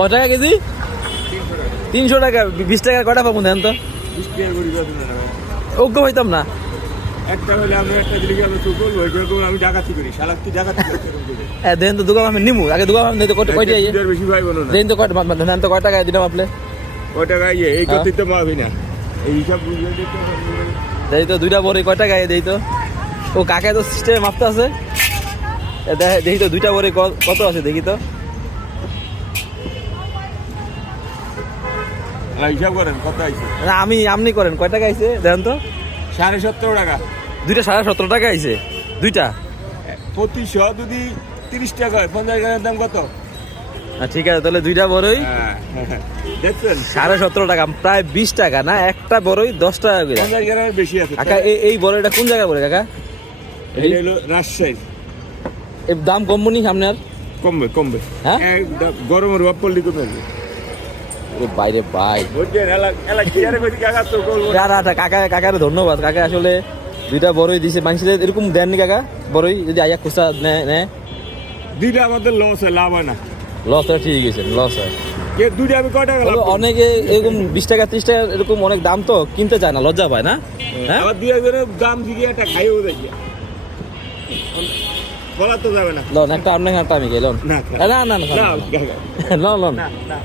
কত টাকা কেজি? 300 টাকা। 20 টাকা কটা পাবো দেন তো? 20 টাকা করে কত না ওকে হইতাম না। একটা হলে আমি একটা দিলে কি আমি চুকল ওই রকম আমি ডাকাতি করি শালা কি ডাকাতি করতে করে হ্যাঁ দেন তো দোকান আমি নিমু আগে দোকান আমি দেন তো কয়টা এর বেশি ভাই বলো না দেন তো কয়টা দেন তো কয় টাকা দিলাম আপনি? কয় টাকা এই করতে তো মাবি না এই হিসাব বুঝলে তো দেই তো দুইটা বড়ি কয় টাকা দেই তো? ও কাকা তো সিস্টেমে মাপতে আছে। দেখি তো দুইটা বড়ি কত আছে দেখি তো। হিসাব করেন কত আইছে না আপনি করেন কয় টাকা আইছে দেন তো? 17.5 টাকা। দুইটা 17.5 টাকা আইছে দুইটা। প্রতি শ যদি 30 টাকা হয় 50 টাকার দাম কত? ঠিক আছে তাহলে দুইটা বড়ই দেখছেন 17.5 টাকা প্রায় 20 টাকা না একটা বড়ই 10 টাকা করে। 50 গ্রামের বেশি আছে কাকা এই বড়ইটা কোন জায়গায় পড়ে কাকা? এটা হলো রাজশাহী। এর দাম কম মনি সামনে আর কমবে হ্যাঁ গরমের বাপ পল্লি কমবে বাইরে ভাই বুঝছেন এলা কি আরে কই কাকা তো বলবো কাকার ধন্যবাদ। কাকা আসলে দুইটা বড়ই দিছে মানুষদের এরকম দেননি কাকা বড়ই যদি আইয়া খুচরা নেয় দুইটা আমাদের লস হয় লাভ হয় না। লস হয় ঠিক আছে লস হয়। কে দুইটা আমি কয় টাকা লাভ করব? অনেকে এরকম 20 টাকা 30 টাকা এরকম অনেক দাম তো কিনতে চায় না লজ্জা পায় না। হ্যাঁ আবার দুই একজনের দাম দিকে একটা খাইও দেখি বলা তো যাবে না। লন একটা আপনার একটা আমি গেলাম না না না না না লন না না